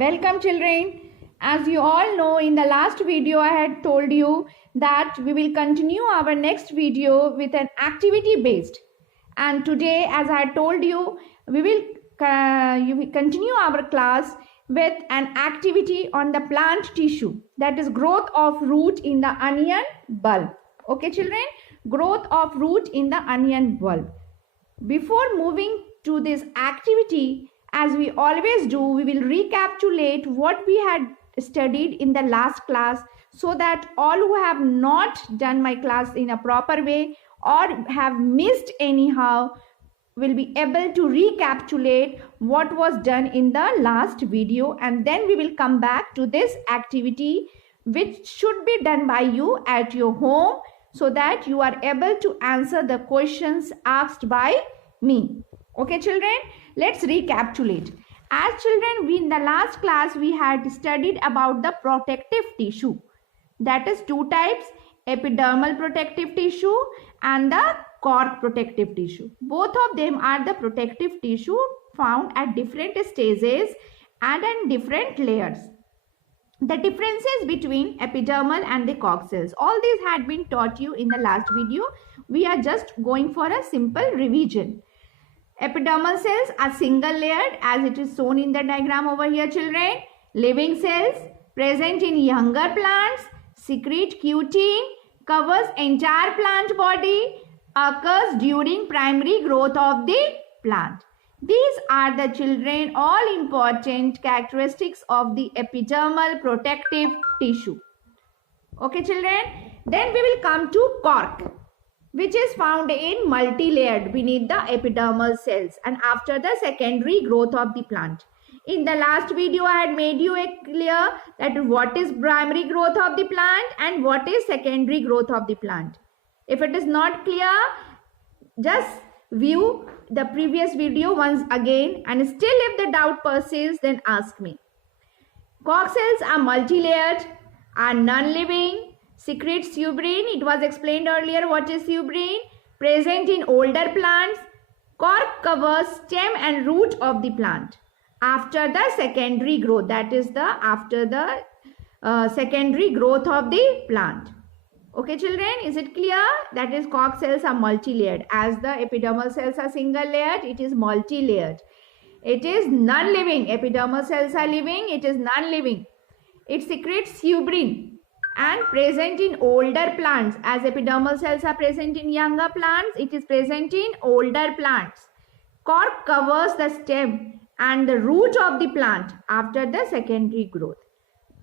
Welcome children. As you all know, in the last video I had told you that we will continue our next video with an activity based. And today, as I told you, we will continue our class with an activity on the plant tissue, that is growth of root in the onion bulb. Okay children, growth of root in the onion bulb. Before moving to this activity, as we always do, we will recapitulate what we had studied in the last class so that all who have not done my class in a proper way or have missed anyhow will be able to recapitulate what was done in the last video, and then we will come back to this activity which should be done by you at your home so that you are able to answer the questions asked by me. Okay children, let's recapitulate. As children, in the last class we had studied about the protective tissue, that is two types, epidermal protective tissue and the cork protective tissue. Both of them are the protective tissue found at different stages and in different layers. The differences between epidermal and the cork cells, all these had been taught you in the last video. We are just going for a simple revision. Epidermal cells are single layered as it is shown in the diagram over here children. Living cells present in younger plants, secrete cutin, covers entire plant body, occurs during primary growth of the plant. These are the children all important characteristics of the epidermal protective tissue. Okay children, then we will come to cork, which is found in multi-layered beneath the epidermal cells and after the secondary growth of the plant. In the last video, I had made you clear that what is primary growth of the plant and what is secondary growth of the plant. If it is not clear, just view the previous video once again, and still if the doubt persists, then ask me. Cork cells are multi-layered, are non-living, secrete suberin. It was explained earlier what is suberin. Present in older plants. Cork covers stem and root of the plant after the secondary growth, that is after the secondary growth of the plant. Okay children, is it clear? That is, cork cells are multi-layered. As the epidermal cells are single layered, it is multi-layered. It is non-living. Epidermal cells are living, it is non-living. It secretes suberin and present in older plants. As epidermal cells are present in younger plants, it is present in older plants. Cork covers the stem and the root of the plant after the secondary growth.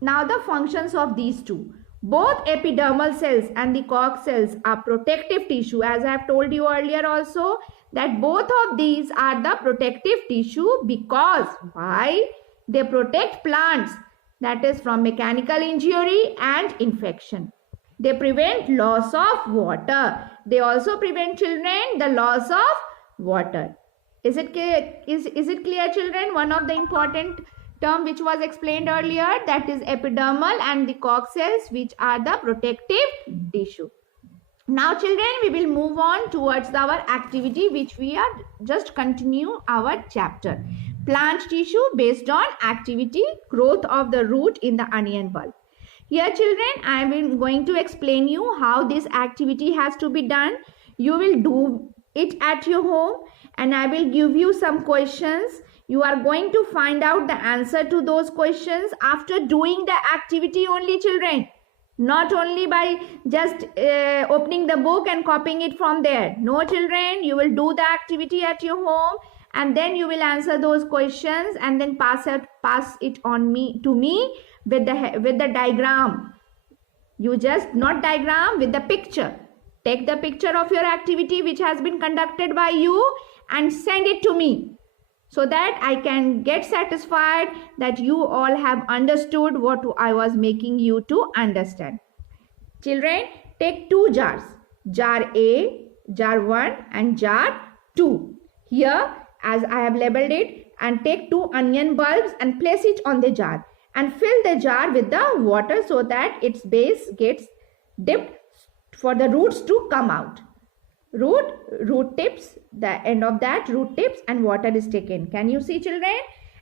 Now the functions of these two. Both epidermal cells and the cork cells are protective tissue, as I have told you earlier also that both of these are the protective tissue because why? They protect plants, that is from mechanical injury and infection. They prevent loss of water. They also prevent children the loss of water. Is it clear children? One of the important term which was explained earlier, that is epidermal and the cork cells, which are the protective tissue. Now children, we will move on towards our activity which we are just continue our chapter. Plant tissue based on activity, growth of the root in the onion bulb. Here children, I am going to explain you how this activity has to be done. You will do it at your home and I will give you some questions. You are going to find out the answer to those questions after doing the activity only children. Not only by just opening the book and copying it from there. No children, you will do the activity at your home and then you will answer those questions and then pass it on to me with the diagram. You just not diagram, with the picture. Take the picture of your activity which has been conducted by you and send it to me, so that I can get satisfied that you all have understood what I was making you to understand. Children, take two jars. Jar A, jar 1 and jar 2. Here, as I have labeled it, and take two onion bulbs and place it on the jar. And fill the jar with the water so that its base gets dipped for the roots to come out. Root tips, the end of that root tips and water is taken. Can you see children?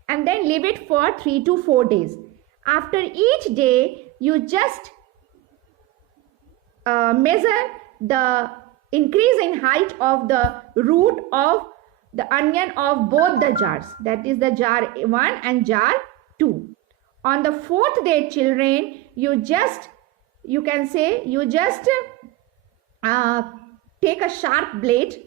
and then leave it for 3 to 4 days. After each day, you just measure the increase in height of the root of the onion of both the jars, that is the jar 1 and jar 2. On the 4th day, children, you just take a sharp blade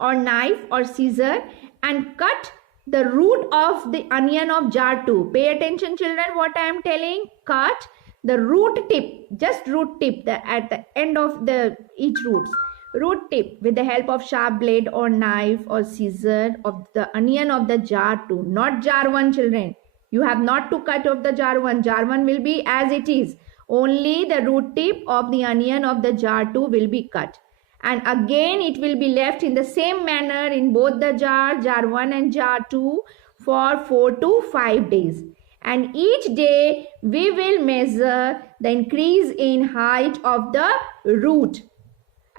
or knife or scissor and cut the root of the onion of jar 2. Pay attention, children, what I am telling. Cut the root tip, just root tip, at the end of each root tip, with the help of sharp blade or knife or scissor of the onion of the jar 2, not jar 1, children. You have not to cut off the jar 1. Jar 1 will be as it is. Only the root tip of the onion of the jar 2 will be cut. And again it will be left in the same manner in both the jar 1 and jar 2 for 4 to 5 days. And each day we will measure the increase in height of the root.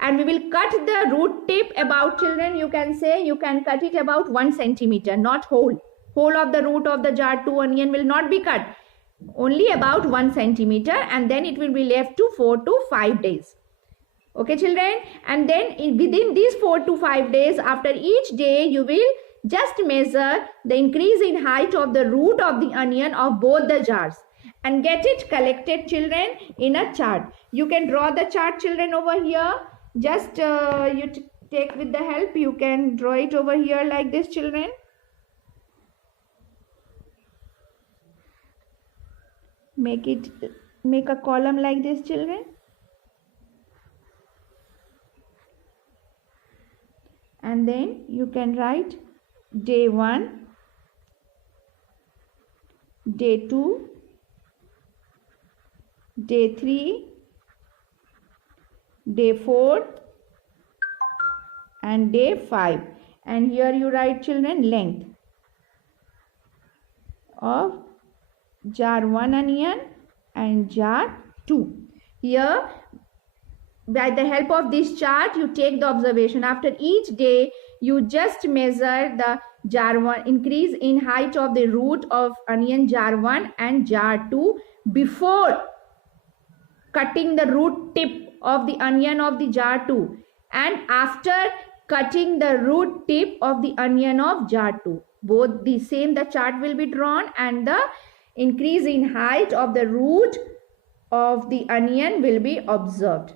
And we will cut the root tip about, children, you can cut it about 1 centimeter, not whole. Whole of the root of the jar 2 onion will not be cut. Only about 1 centimeter, and then it will be left to 4 to 5 days. Okay, children? And then within these 4 to 5 days, after each day, you will just measure the increase in height of the root of the onion of both the jars and get it collected, children, in a chart. You can draw the chart, children, over here. Just you take with the help, you can draw it over here like this, children. Make a column like this, children. And then you can write day 1, day 2, day 3, day 4 and day 5. And here you write, children, length of jar 1 onion and jar 2. Here, by the help of this chart, you take the observation. After each day, you just measure the jar 1 increase in height of the root of onion jar 1 and jar 2 before cutting the root tip of the onion of the jar 2, and after cutting the root tip of the onion of jar 2. Both the same, the chart will be drawn, and the increase in height of the root of the onion will be observed.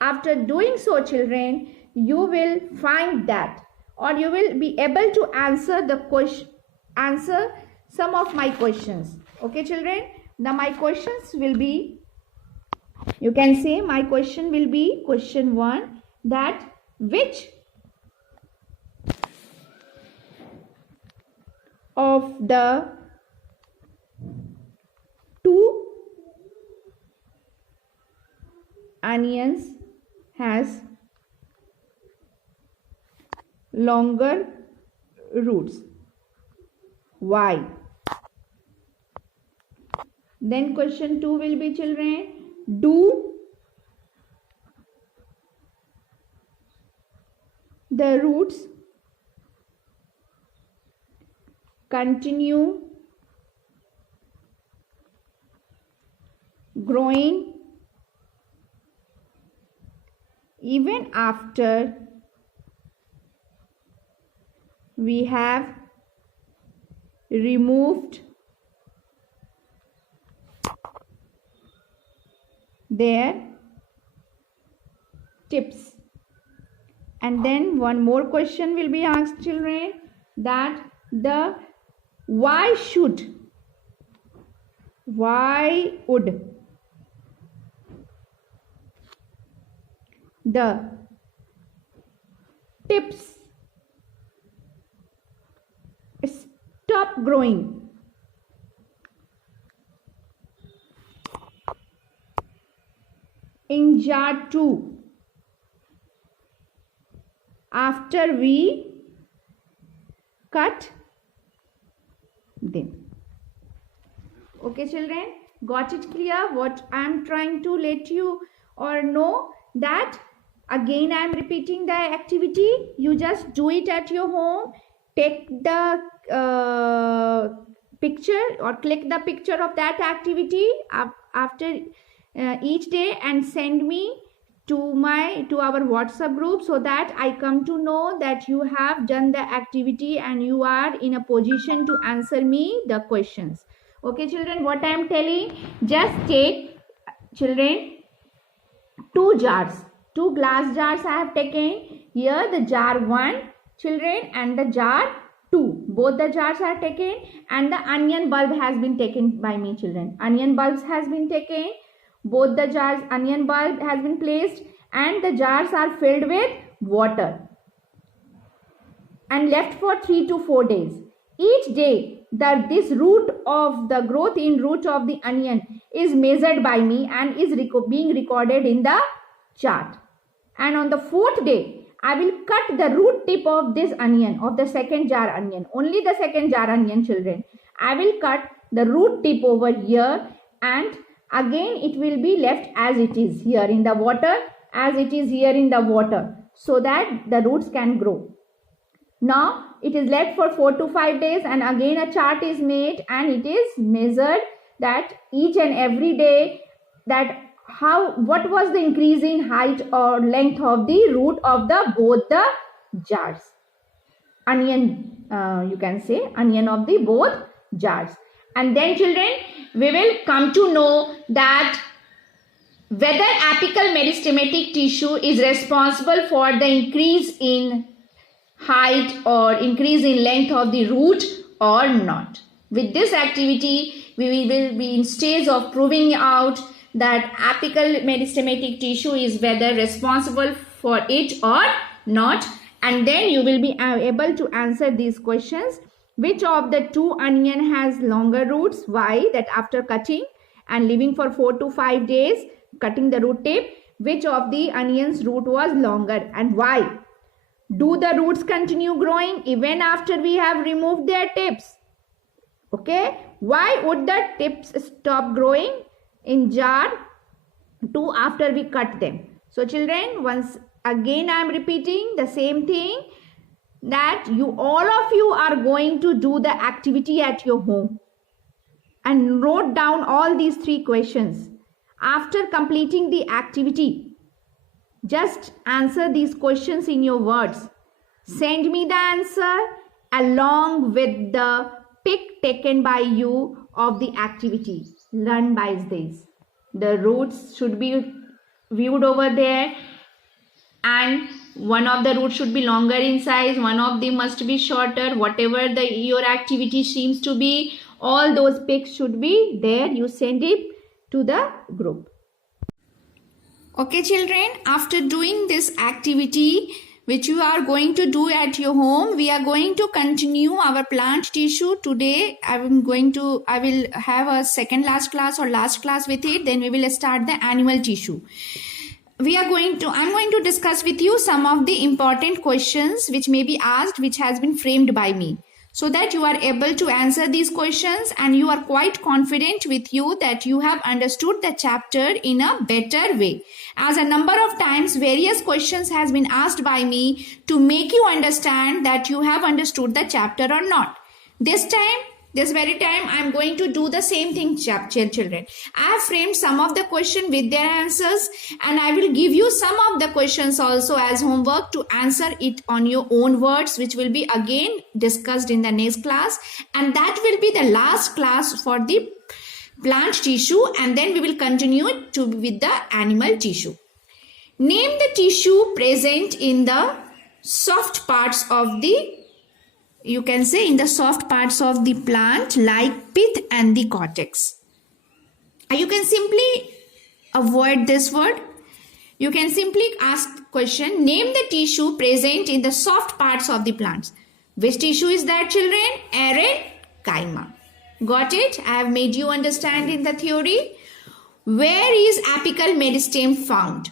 After doing so, children, you will find that, or you will be able to answer some of my questions. Okay, children? Now my questions will be, you can say my question will be question 1, that which of the two onions has longer roots? Why? Then question 2 will be, children, do the roots continue growing even after we have removed their tips? And then one more question will be asked, children, that why would the tips stop growing in jar 2 after we cut them? Okay, children, got it clear what I am trying to let you or know? That again I am repeating the activity. You just do it at your home. Take the picture or click the picture of that activity after each day and send me to our WhatsApp group, so that I come to know that you have done the activity and you are in a position to answer me the questions. Okay children, what I am telling, just take children 2 jars, 2 glass jars I have taken here, the jar 1 children and the jar 2, both the jars are taken, and the onion bulb has been taken by me children. Onion bulbs has been taken, both the jars onion bulb has been placed, and the jars are filled with water and left for 3 to 4 days. Each day this root of the growth in root of the onion is measured by me and is being recorded in the chart. And on the 4th day, I will cut the root tip of this onion, of the second jar onion, only the second jar onion children. I will cut the root tip over here, and again it will be left as it is here in the water, so that the roots can grow. Now it is left for 4 to 5 days, and again a chart is made and it is measured that each and every day that what was the increase in height or length of the root of both the jars. Onion, you can say onion of the both jars. And then children, we will come to know that whether apical meristematic tissue is responsible for the increase in height or increase in length of the root or not. With this activity, we will be in stage of proving out that apical meristematic tissue is whether responsible for it or not, and then you will be able to answer these questions. Which of the 2 onion has longer roots? Why? That after cutting and leaving for 4 to 5 days, cutting the root tip, which of the onion's root was longer and why? Do the roots continue growing even after we have removed their tips? Okay, why would the tips stop growing in jar 2 after we cut them? So children, once again I am repeating the same thing, that all of you are going to do the activity at your home and wrote down all these 3 questions. After completing the activity, just answer these questions in your words. Send me the answer along with the pic taken by you of the activity. Learn by this. The roots should be viewed over there, and one of the roots should be longer in size, one of them must be shorter. Whatever your activity seems to be, all those pics should be there. You send it to the group. Okay children, after doing this activity which you are going to do at your home, we are going to continue our plant tissue. Today I will have a second last class or last class with it. Then we will start the animal tissue. I'm going to discuss with you some of the important questions which may be asked, which has been framed by me, so that you are able to answer these questions and you are quite confident with you that you have understood the chapter in a better way. As a number of times various questions has been asked by me to make you understand that you have understood the chapter or not. This very time I am going to do the same thing, children. I have framed some of the questions with their answers, and I will give you some of the questions also as homework to answer it on your own words, which will be again discussed in the next class, and that will be the last class for the plant tissue, and then we will continue with the animal tissue. Name the tissue present in the soft parts of the plant, like pith and the cortex. You can simply avoid this word. You can simply ask question, name the tissue present in the soft parts of the plants. Which tissue is that, children? Parenchyma. Got it? I have made you understand in the theory. Where is apical meristem found?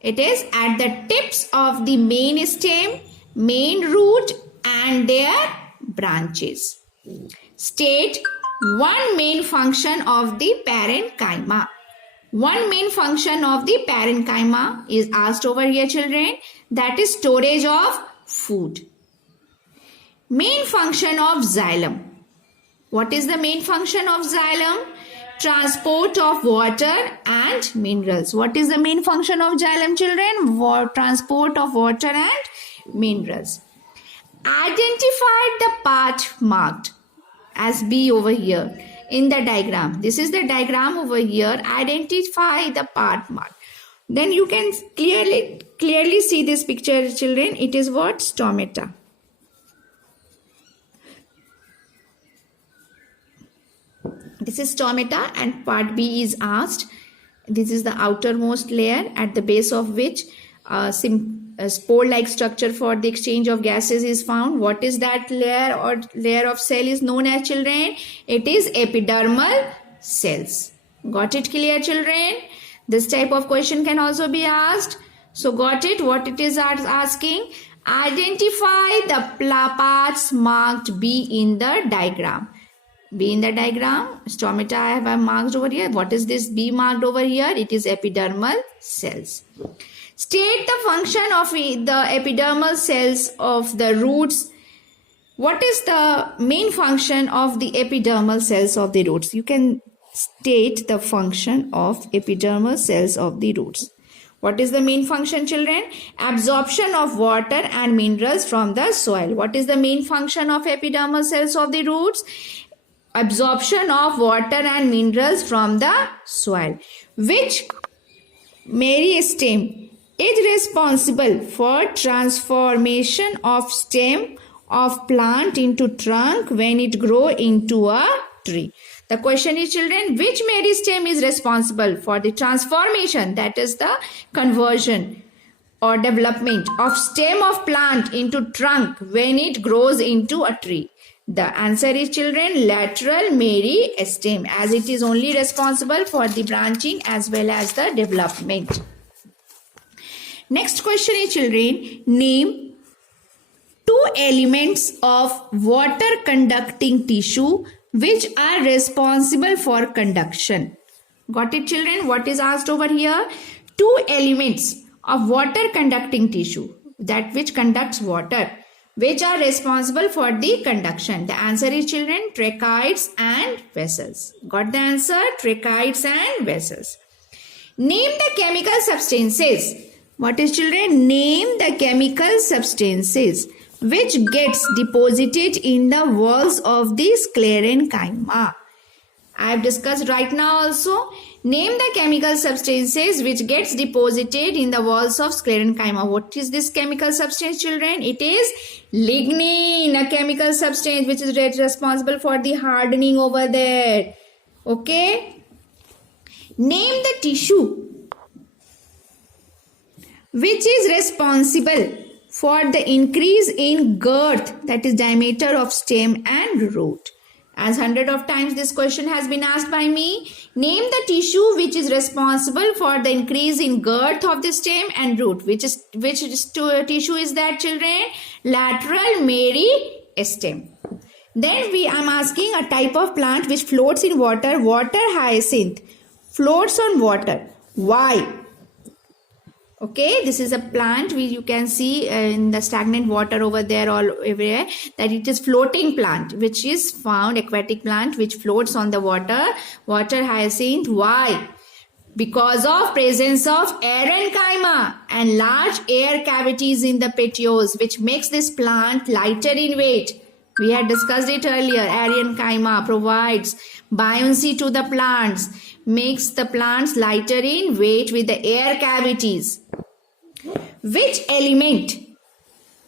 It is at the tips of the main stem, main root and their branches. State one main function of the parenchyma. One main function of the parenchyma is asked over here, children. That is storage of food. Main function of xylem. What is the main function of xylem? Transport of water and minerals. What is the main function of xylem, children? Transport of water and minerals. Identify the part marked as B over here in the diagram. This is the diagram over here. Identify the part marked. Then you can clearly see this picture, children. It is what? Stomata. This is stomata and part B is asked. This is the outermost layer at the base of which a spore-like structure for the exchange of gases is found. What is that layer or layer of cell is known as, children? It is epidermal cells. Got it clear, children? This type of question can also be asked. So got it? What it is asking? Identify the parts marked B in the diagram. B in the diagram, stomata I have marked over here. What is this B marked over here? It is epidermal cells. State the function of the epidermal cells of the roots. What is the main function of the epidermal cells of the roots? You can state the function of epidermal cells of the roots. What is the main function, children? Absorption of water and minerals from the soil. What is the main function of epidermal cells of the roots? Absorption of water and minerals from the soil. Which meristem is responsible for transformation of stem of plant into trunk when it grows into a tree? The question is, children, which meristem is responsible for the transformation, that is the conversion or development of stem of plant into trunk when it grows into a tree? The answer is, children, lateral meristem, as it is only responsible for the branching as well as the development. Next question is, children, name two elements of water conducting tissue which are responsible for conduction. Got it, children? What is asked over here? Two elements of water conducting tissue, that which conducts water, which are responsible for the conduction. The answer is, children, tracheids and vessels. Got the answer? Tracheids and vessels. Name the chemical substances. What is, children? Name the chemical substances which gets deposited in the walls of the sclerenchyma. I have discussed right now also. Name the chemical substances which gets deposited in the walls of sclerenchyma. What is this chemical substance, children? It is lignin, a chemical substance which is responsible for the hardening over there. Okay. Name the tissue which is responsible for the increase in girth, that is diameter of stem and root. As hundreds of times this question has been asked by me. Name the tissue which is responsible for the increase in girth of the stem and root. Which tissue is that, children? Lateral meristem. Then I am asking a type of plant which floats in water. Water hyacinth floats on water. Why? Okay, this is a plant which you can see in the stagnant water over there all everywhere, that it is floating plant which is found, aquatic plant which floats on the water. Water hyacinth. Why? Because of presence of aerenchyma and large air cavities in the petioles, which makes this plant lighter in weight. We had discussed it earlier. Aerenchyma provides buoyancy to the plants, makes the plants lighter in weight with the air cavities. Which element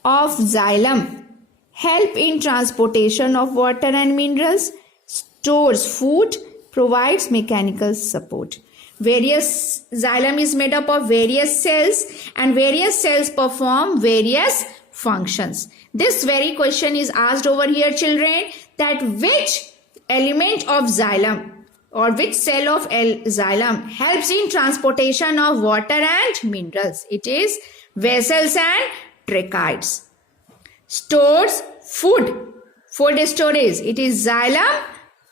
of xylem help in transportation of water and minerals? Stores food, provides mechanical support. Xylem is made up of various cells, and various cells perform various functions. This very question is asked over here, children, that which element of xylem or which cell of xylem helps in transportation of water and minerals? It is vessels and tracheids. Stores food, food storage. It is xylem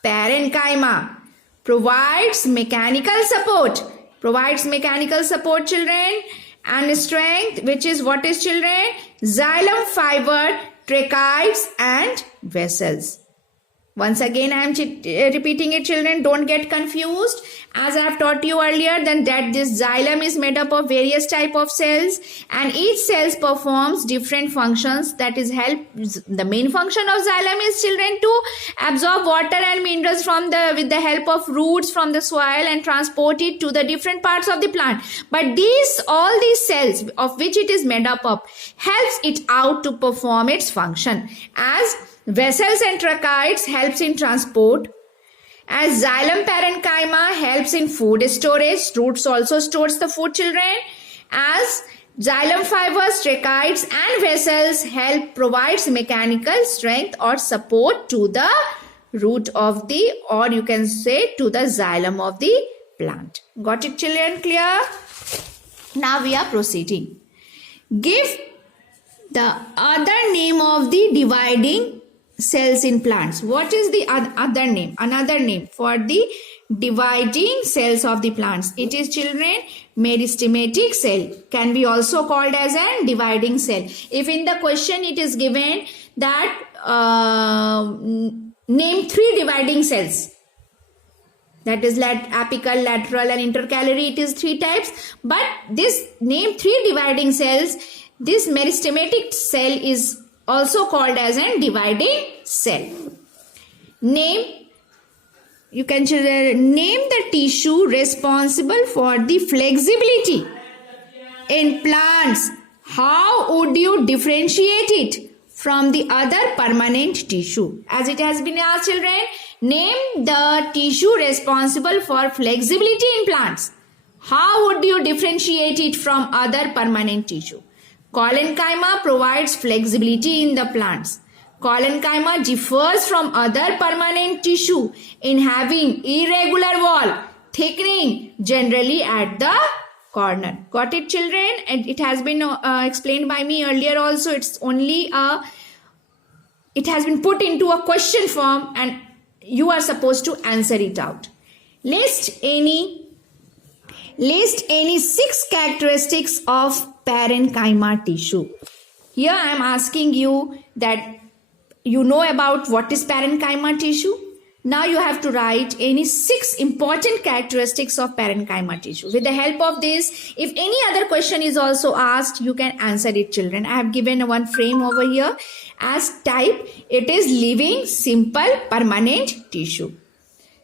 parenchyma. Provides mechanical support. Provides mechanical support, children. And strength, which is what is, children? Xylem fiber, tracheids and vessels. Once again, I am repeating it, children. Don't get confused. As I have taught you earlier, then that this xylem is made up of various type of cells, and each cell performs different functions. That is the main function of xylem is, children, to absorb water and minerals with the help of roots from the soil and transport it to the different parts of the plant. But all these cells of which it is made up of helps it out to perform its function. As vessels and tracheids helps in transport, as xylem parenchyma helps in food storage, roots also stores the food, children. As xylem fibers, tracheids and vessels provides mechanical strength or support to the root of the, or you can say to the xylem of the plant. Got it, children? Clear? Now we are proceeding. Give the other name of the dividing cells in plants. What is the other name? Another name for the dividing cells of the plants. It is, children, meristematic cell. Can be also called as a dividing cell. If in the question it is given that name 3 dividing cells, that is apical, lateral and intercalary, it is 3 types. But this name 3 dividing cells, this meristematic cell is also called as a dividing cell. You can name the tissue responsible for the flexibility in plants. How would you differentiate it from the other permanent tissue? As it has been asked, children, name the tissue responsible for flexibility in plants. How would you differentiate it from other permanent tissue? Collenchyma provides flexibility in the plants. Collenchyma differs from other permanent tissue in having irregular wall, thickening generally at the corner. Got it, children? And it has been explained by me earlier also. It has been put into a question form and you are supposed to answer it out. List any 6 characteristics of parenchyma tissue. Here I am asking you that you know about what is parenchyma tissue. Now you have to write any 6 important characteristics of parenchyma tissue. With the help of this, if any other question is also asked, you can answer it, children. I have given one frame over here. As type, it is living, simple, permanent tissue.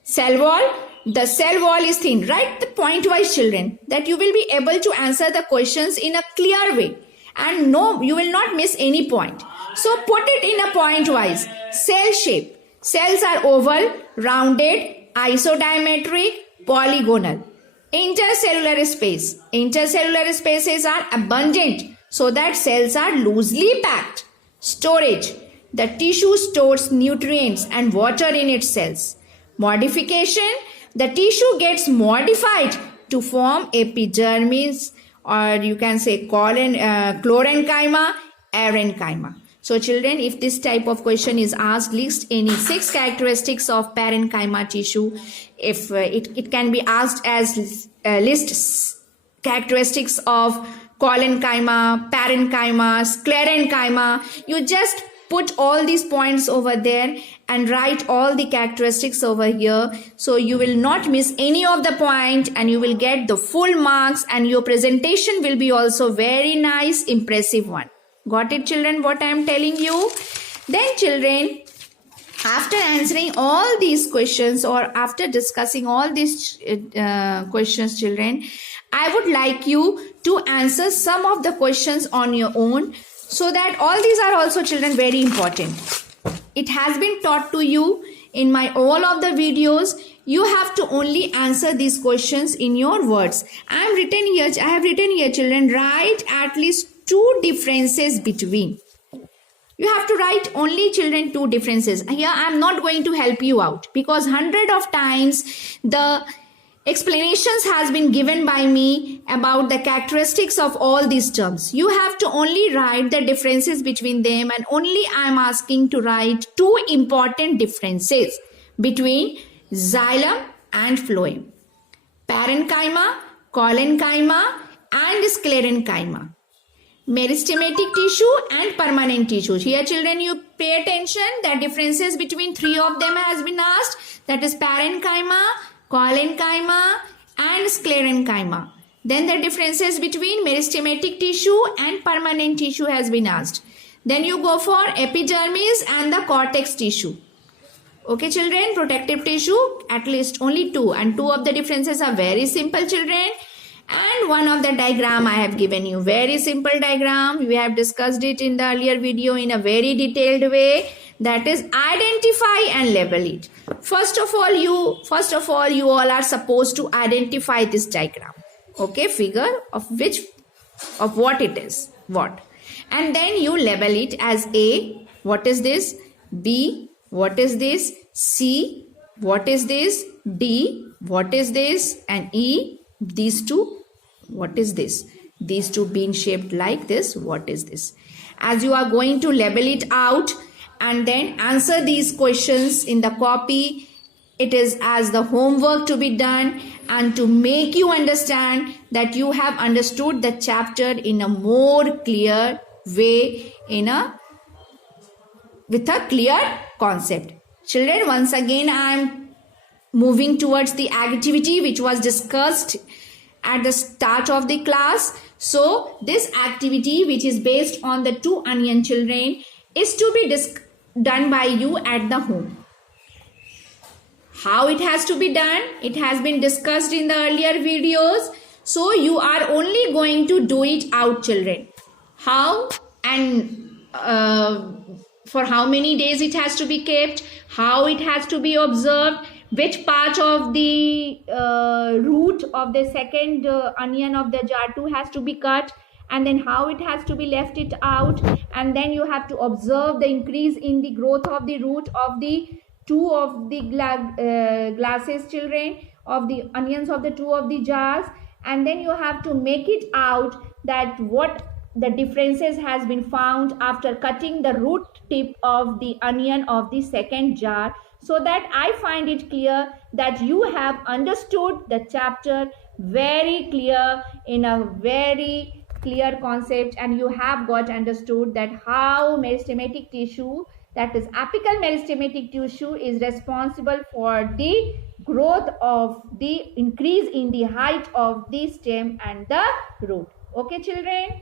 Cell wall. The cell wall is thin. Write the point-wise, children, that you will be able to answer the questions in a clear way. And no, you will not miss any point. So put it in a point-wise. Cell shape. Cells are oval, rounded, isodiametric, polygonal. Intercellular space. Intercellular spaces are abundant so that cells are loosely packed. Storage. The tissue stores nutrients and water in its cells. Modification. The tissue gets modified to form epidermis, or you can say chlorenchyma, arenchyma. So children, if this type of question is asked, list any 6 characteristics of parenchyma tissue. If it can be asked as list characteristics of collenchyma, parenchyma, sclerenchyma, you just put all these points over there and write all the characteristics over here. So you will not miss any of the point and you will get the full marks and your presentation will be also very nice, impressive one. Got it, children, what I am telling you? Then children, after answering all these questions or after discussing all these questions, children, I would like you to answer some of the questions on your own, so that all these are also, children, very important. It has been taught to you in my all of the videos. You have to only answer these questions in your words. I have written here, children, write at least 2 differences between. You have to write only, children, 2 differences. Here I am not going to help you out because 100 of times the explanations has been given by me about the characteristics of all these terms. You have to only write the differences between them, and only I am asking to write 2 important differences between xylem and phloem. Parenchyma, collenchyma and sclerenchyma. meristematic tissue and permanent tissue. Here children, you pay attention, the differences between three of them has been asked, that is parenchyma, collenchyma and sclerenchyma. Then the differences between meristematic tissue and permanent tissue has been asked. Then you go for epidermis and the cortex tissue. Okay children, protective tissue, at least only two, and two of the differences are very simple children. And one of the diagram I have given you, very simple diagram. We have discussed it in the earlier video in a very detailed way. That is, identify and label it. First of all, you all are supposed to identify this diagram. Okay, figure of what it is, what. And then you label it as A, what is this? B, what is this? C, what is this? D, what is this? And E, these two, what is this? These two being shaped like this, what is this? As you are going to label it out and then answer these questions in the copy, it is as the homework to be done and to make you understand that you have understood the chapter in a more clear way, with a clear concept. Children, once again I am moving towards the activity which was discussed at the start of the class. So this activity, which is based on the two onion children, is to be done by you at the home. How it has to be done? It has been discussed in the earlier videos. So you are only going to do it out children. How and for how many days it has to be kept, how it has to be observed, which part of the root of the second onion of the jar 2 has to be cut, and then how it has to be left it out, and then you have to observe the increase in the growth of the root of the two of the glasses children, of the onions of the two of the jars, and then you have to make it out that what the differences has been found after cutting the root tip of the onion of the second jar, so that I find it clear that you have understood the chapter very clear, in a very clear concept, and you have got understood that how meristematic tissue, that is apical meristematic tissue, is responsible for the growth of the increase in the height of the stem and the root. Okay children.